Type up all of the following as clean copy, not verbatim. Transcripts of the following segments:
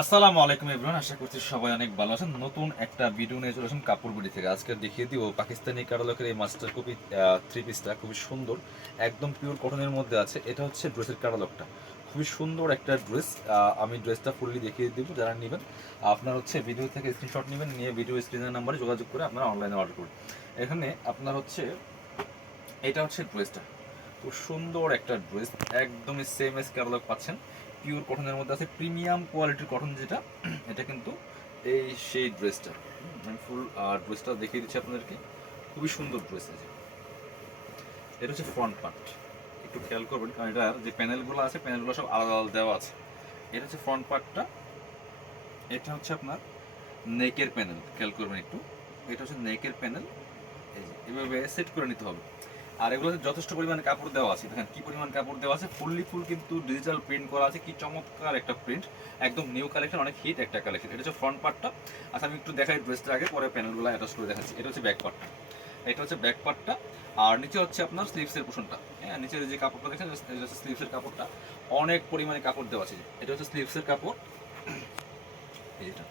আসসালামু আলাইকুম এভরিওয়ান, আশা করছি সবাই অনেক ভালো আছেন। নতুন একটা ভিডিও নিয়ে চলে আসুন কাপড় বিডি থেকে। আজকে দেখিয়ে দিব পাকিস্তানি ক্যাটালগের এই মাস্টার কপি থ্রি পিসটা খুবই সুন্দর, একদম পিওর কটনের মধ্যে আছে। এটা হচ্ছে ড্রেসের ক্যাটালগটা, খুবই সুন্দর একটা ড্রেস। আমি ড্রেসটা ফুললি দেখিয়ে দিব। যারা নেবেন আপনার হচ্ছে ভিডিও থেকে স্ক্রিনশট নেবেন, নিয়ে ভিডিও স্ক্রিনের নাম্বারে যোগাযোগ করে আপনারা অনলাইনে অর্ডার করুন। এখানে আপনার হচ্ছে এটা হচ্ছে ড্রেসটা, খুব সুন্দর একটা ড্রেস, একদমই সেম এস ক্যাটালগ পাচ্ছেন। পিওর কটনের মধ্যে আছে, প্রিমিয়াম কোয়ালিটির কটন যেটা, এটা কিন্তু এই সেই ড্রেসটা। আমি ফুল ড্রেসটা দেখিয়ে দিচ্ছি আপনাদেরকে, খুবই সুন্দর ড্রেস আছে। এটা হচ্ছে ফ্রন্ট পার্ট, একটু খেয়াল করবেন কারণ এটার যে প্যানেলগুলো আছে প্যানেলগুলো সব আলাদা আলাদা দেওয়া আছে। এটা হচ্ছে ফ্রন্ট পার্টটা, এটা হচ্ছে আপনার নেকের প্যানেল, খেয়াল করবেন একটু। এটা হচ্ছে নেকের প্যানেল, এই যে এভাবে সেট করে নিতে হবে। আর এগুলোতে যথেষ্ট পরিমাণে কাপড় দেওয়া আছে, দেখেন কি পরিমাণ কাপড় দেওয়া আছে। ফুল কিন্তু ডিজিটাল প্রিন্ট করা আছে, কি চমৎকার একটা প্রিন্ট, একদম নিউ কালেকশন, অনেক হিট একটা কালেকশন। এটা হচ্ছে ফ্রন্ট পার্টটা। আচ্ছা আমি একটু দেখাই ড্রেসটা আগে, পরে প্যানেলগুলো অ্যাটাচ করে দেখাচ্ছি। এটা হচ্ছে ব্যাক পার্টটা, এটা হচ্ছে ব্যাক পার্টটা। আর নিচে হচ্ছে আপনার স্লিভসের পোর্শনটা। হ্যাঁ, নিচের যে কাপড়টা দেখেন এটা হচ্ছে স্লিভসের কাপড়টা, অনেক পরিমাণে কাপড় দেওয়া আছে। এটা হচ্ছে স্লিভসের কাপড়, এইটা।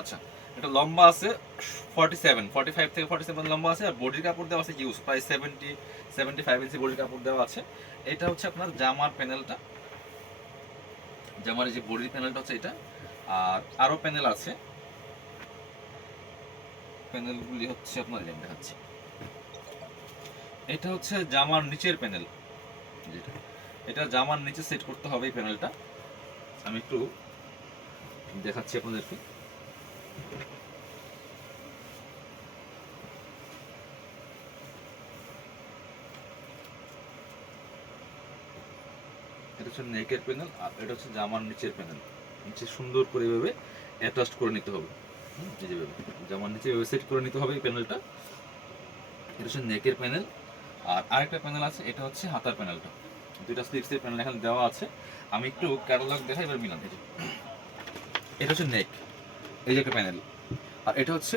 আচ্ছা, এটা লম্বা আছে 47, 45 থেকে 47 লম্বা আছে। আর বডির কাপড় দেওয়া আছে হিউজ, প্রায় 75 ইঞ্চি বডির কাপড় দেওয়া আছে। এটা হচ্ছে আপনার জামার প্যানেলটা, জামার এই যে বডির প্যানেলটা হচ্ছে এটা। আর আরো প্যানেল আছে, প্যানেলগুলি হচ্ছে আপনার এই দেখাচ্ছি। এটা হচ্ছে জামার নিচের প্যানেল, যেটা এটা জামার নিচে সেট করতে হবে এই প্যানেলটা। আমি একটু দেখাচ্ছি আপনাদেরকে। এটা হচ্ছে নেকের প্যানেল, আর এটা হচ্ছে জামার নিচের প্যানেল। নিচে সুন্দর করে এভাবে অ্যাটাচ করে নিতে হবে। এই যেভাবে জামার নিচে এভাবে সেট করে নিতে হবে এই প্যানেলটা। এটা হচ্ছে নেকের প্যানেল। আর আরেকটা প্যানেল আছে, এটা হচ্ছে হাতার প্যানেলটা। দুইটা স্লিভসের প্যানেল এখানে দেওয়া আছে। আমি একটু ক্যাটালগ দেখাই, এবার মিলান। এটা হচ্ছে নেক, এই যে একটা প্যানেল। আর এটা হচ্ছে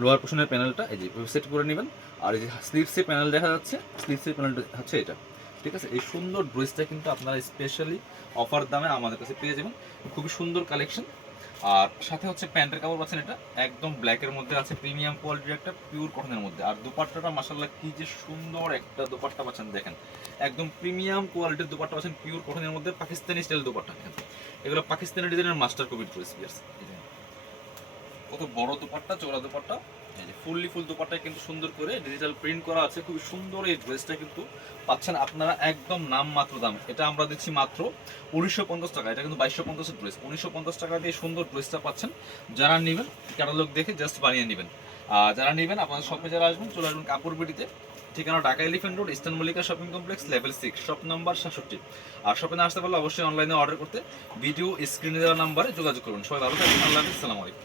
লোয়ার পোর্শনের প্যানেলটা, এই যে সেট করে নেবেন। আর এই যে স্লিভসের প্যানেল দেখা যাচ্ছে, স্লিভসের প্যানেলটা হচ্ছে এটা। ঠিক আছে, এই সুন্দর ড্রেসটা কিন্তু আপনারা স্পেশালি অফার দামে আমাদের কাছে পেয়ে যাবেন। খুবই সুন্দর কালেকশন। আর সাথে হচ্ছে প্যান্টের কাপড় পাচ্ছেন, এটা একদম ব্ল্যাকের মধ্যে আছে, প্রিমিয়াম কোয়ালিটির একটা পিওর কটনের মধ্যে। আর দুপাট্টাটা মাশাআল্লাহ কি যে সুন্দর একটা দুপাট্টা পাচ্ছেন, দেখেন একদম প্রিমিয়াম কোয়ালিটির দুপাট্টা পাচ্ছেন পিওর কটনের মধ্যে, পাকিস্তানি স্টাইল দুপাট্টা। এগুলো পাকিস্তানি ডিজাইনের মাস্টার কপি ড্রেস। কত বড় দুপাট্টা, চওড়া দুপাট্টা, এই যে ফুল দুপাট্টায় কিন্তু সুন্দর করে ডিজিটাল প্রিন্ট করা আছে। খুবই সুন্দর এই ড্রেসটা কিন্তু পাচ্ছেন আপনারা একদম নাম মাত্র দাম। এটা আমরা দিচ্ছি মাত্র 1950 টাকা। এটা কিন্তু 2250 ড্রেস, 1950 টাকা দিয়ে সুন্দর ড্রেসটা পাচ্ছেন। যারা নেবেন ক্যাটালগ দেখে জাস্ট বানিয়ে নেবেন। আর যারা নেবেন আপনাদের শপে যারা আসবেন, চলে আসবেন কাপড় বিডিতে। ঠিকানা Dhaka elephant road, eastern Mallika shopping complex, level 6, shop number 67। আর শপে না আসতে পারলে অবশ্যই অনলাইনে অর্ডার করতে ভিডিও স্ক্রিনে দেওয়া নাম্বারে যোগাযোগ করুন। সবাই ভালো থাকবেন, আল্লাহ হাফেজ, আসসালামু আলাইকুম।